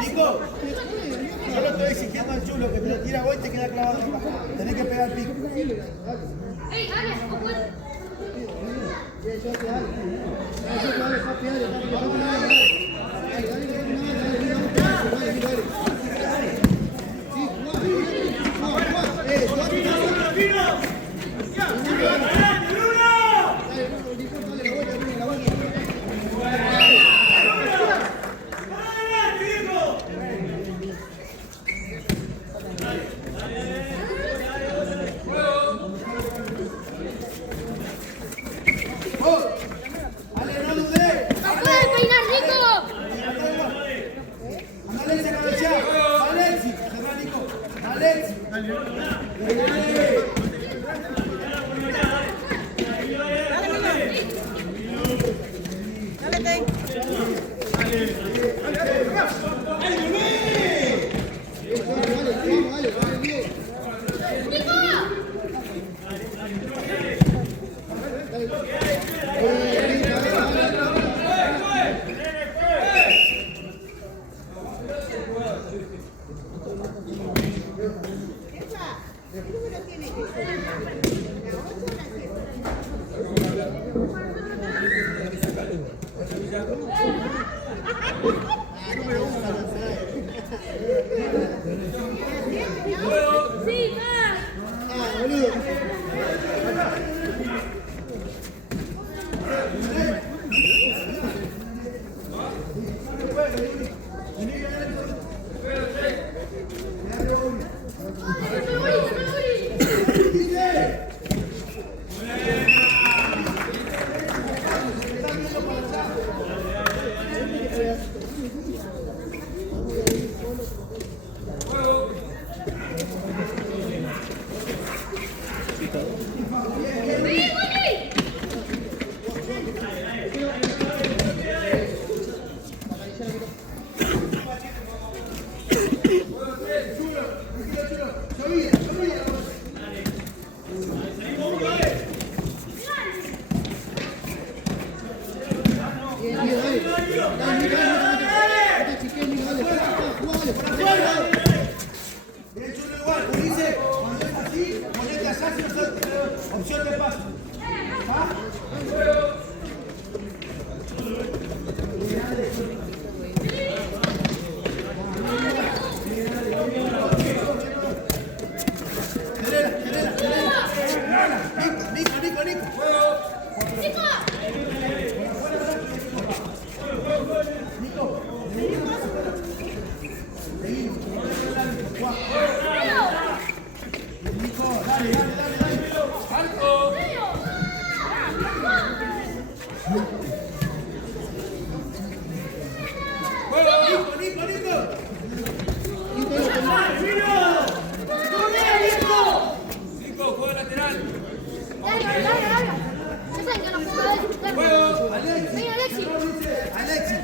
Nico, yo lo estoy exigiendo al chulo que te lo tira vos y te queda clavado. Tenés que pegar el pico. Nico, Nico. Nico, juego lateral. Dale. Ya saben que no puedo ver. Juego. Venga, Alexi. Alexi.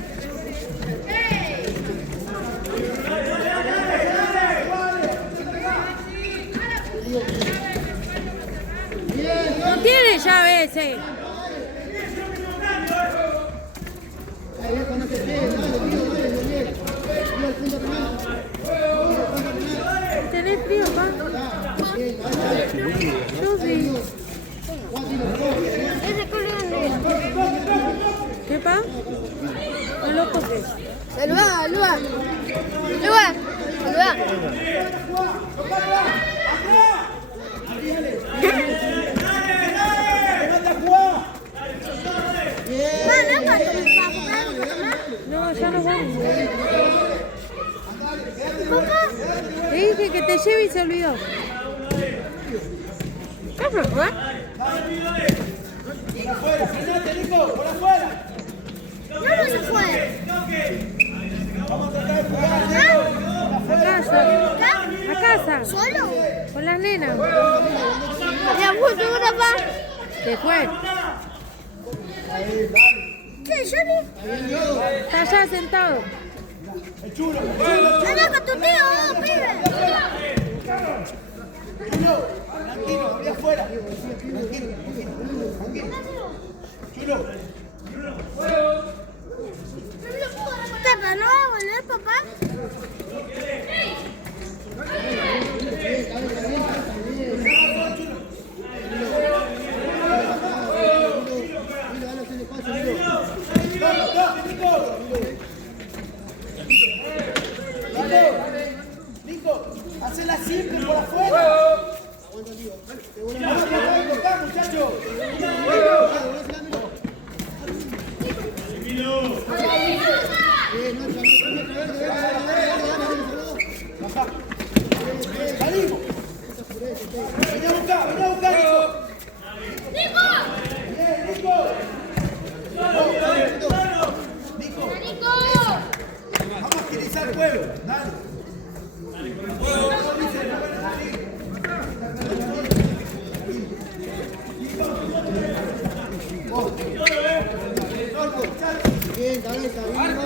No tiene llave ese. ¿Tenés frío, pa? Yo sí. Ese color ¿Qué, pa? No lo toques. El lugar. No, ya no vamos. Te dije que te lleve y se olvidó. ¿Qué fue? Por afuera, frenate, Nico, por afuera. No se fue. Vamos a tratar de jugar, A casa. A casa. ¿Solo? Con las nenas. Ya fue tu papá. Se fue. ¿Qué, Johnny? Está allá sentado. Habla con tu tío, pibe. Chulo, tranquilo, abrí afuera. Tranquilo. Chulo. Tata, ¿no va a volver, papá? Nico, hacela simple por afuera. Vamos a tratar de tocar, muchachos. Salimos. Vení a buscar, Nico. Bien, Nico. Nico. Vamos a agilizar el juego. Dale. Bien, cabeza, bien,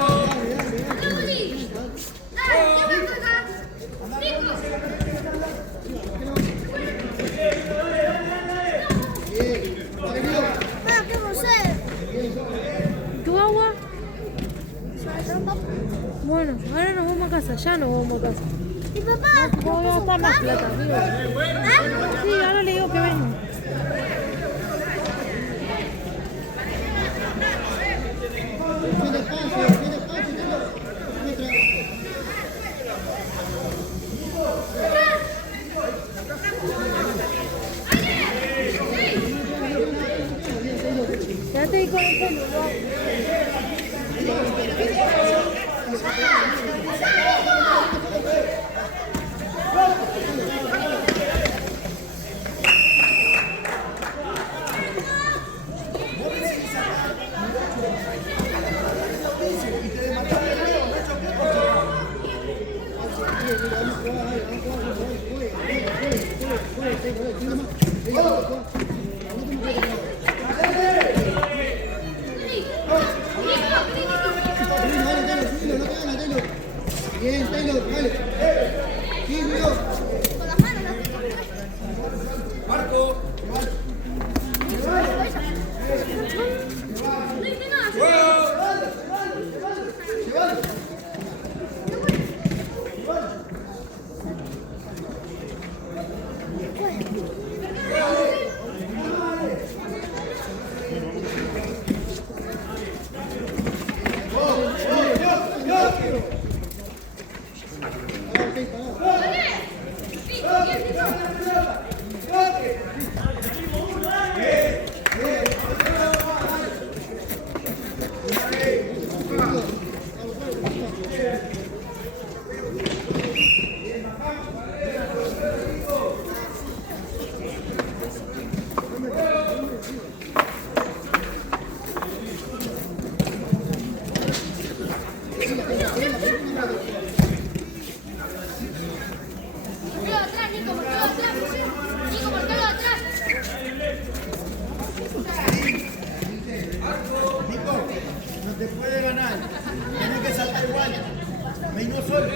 ¿Qué vos haces? ¿Tu agua? Bueno, ahora nos vamos a casa. Ya nos vamos a casa. ¿Y papá? Voy a gastar más plata, amigo. Sí, ahora le digo que venga. Quédate ahí con el pelo, Bien, Taylor, dale. Sí, Dios. Con las manos, ¿no? Marco. Nico, solo.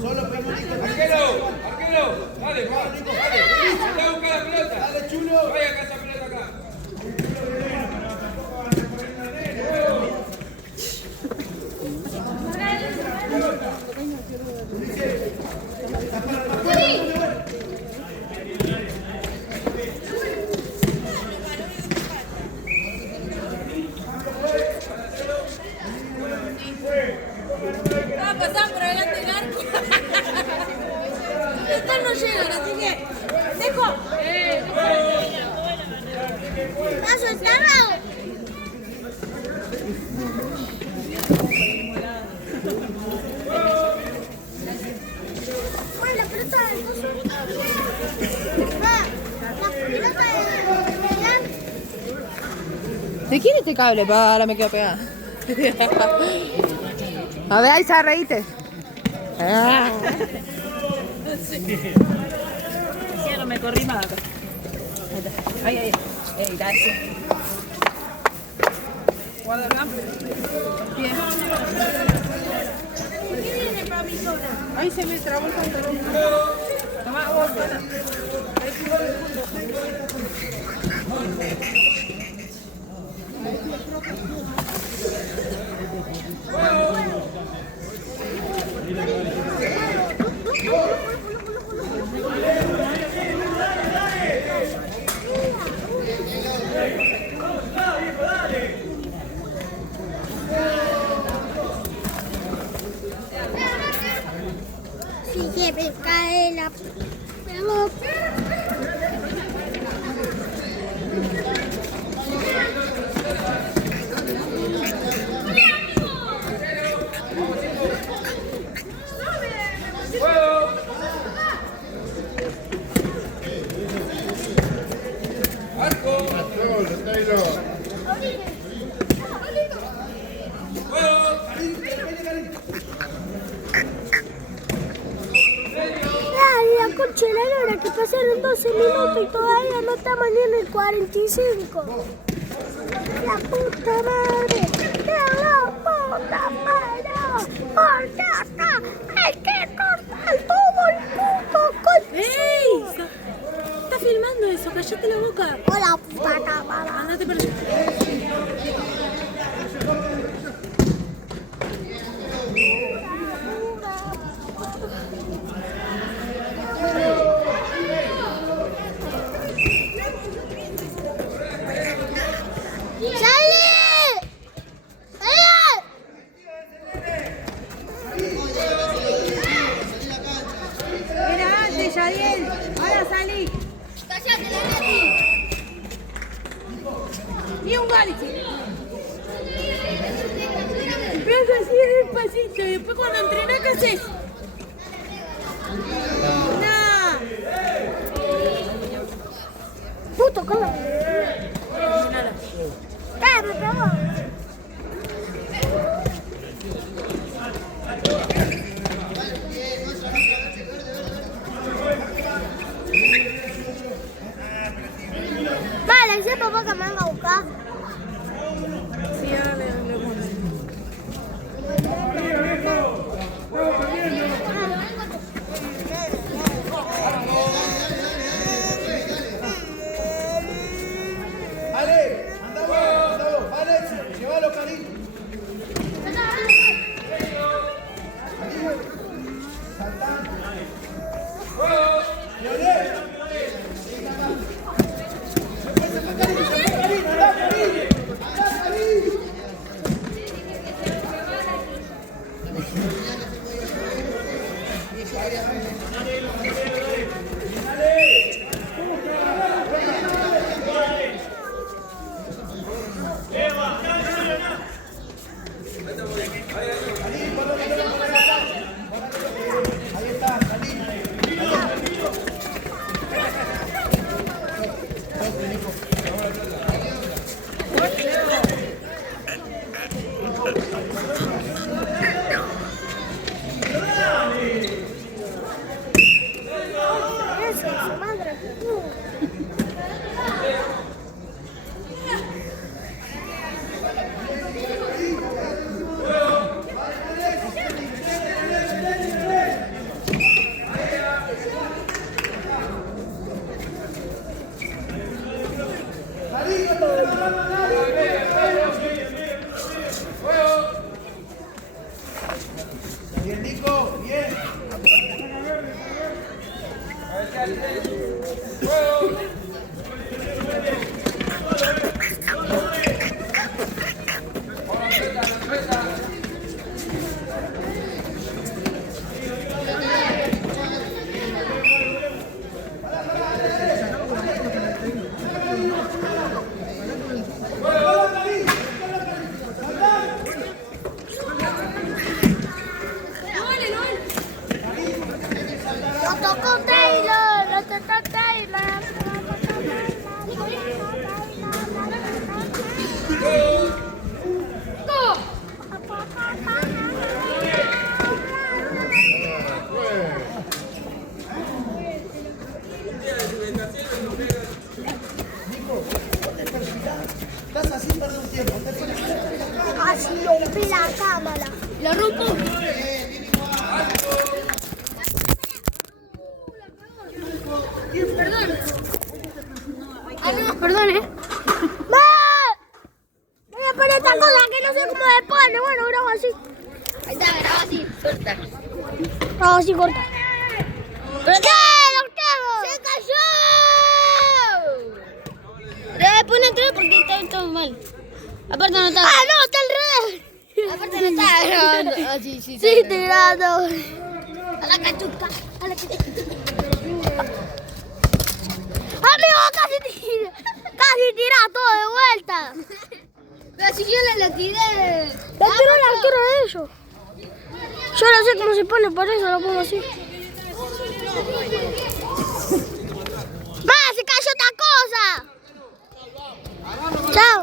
Solo, pero Nico. Arquero, arquero. Dale, va. Nico, Anda a buscar la pelota. dale, chulo. Vaya acá esa pelota acá. Va a pasar por delante del arco. Estas no llegan, así que. ¡Dejo! ¿Va a soltarlo? Bueno, la pelota del coso. La pelota del... ¿De quién es este cable? Ahora me quedo pegada. A ver, ahí se reíste. Ah. Ya no me corrí más acá. Ahí, ahí. Gracias. Guarda acá. Bien. Ahí se me trabó el pantalón. Toma, vos, para. Si se me cae la pelota. La concha de la lora que pasaron 12 minutos y todavía no estamos ni en el 45. La puta madre. La puta madre. Porque acá hay que cortar todo el puto coche. ¡Ey! ¿Estás filmando eso? ¡Cállate la boca! Hola puta cámara. Andate para allá. Era antes, Yadiel. Ahora salí. Cállate la nariz. Ni un galicia. Empieza así despacito y después cuando entrenás, ¿qué haces? Nah. Puto cámara. Cállate, por favor. Vale, ese papá que me venga a buscar. Sí, ahora le pongo. Ale, andamos. Ale, llévalo, cariño. Lo tocó Taylor, lo tocó Taylor. Estás así perdiendo tiempo. Así rompí la cámara. La rompo. Perdón. Ah, no, perdón, Voy a poner esta cosa que no sé cómo se pone. Bueno, grabo así. Ahí está, graba así. Suelta. Grabo así, corta. ¡Se cayó! Debe poner tres porque está todo mal. Aparte no está. Ah, no, está al revés. Aparte no está grabando. Ah, sí, sí. Sí, estoy grabando. A la cachuca. A la cachuca. Amigo, casi tira todo de vuelta. Pero si yo la tiré. Le tiró la altura de ellos. Yo no sé cómo se pone, por eso lo pongo así. ¡Va! ¡Se cayó otra cosa! ¡Chao!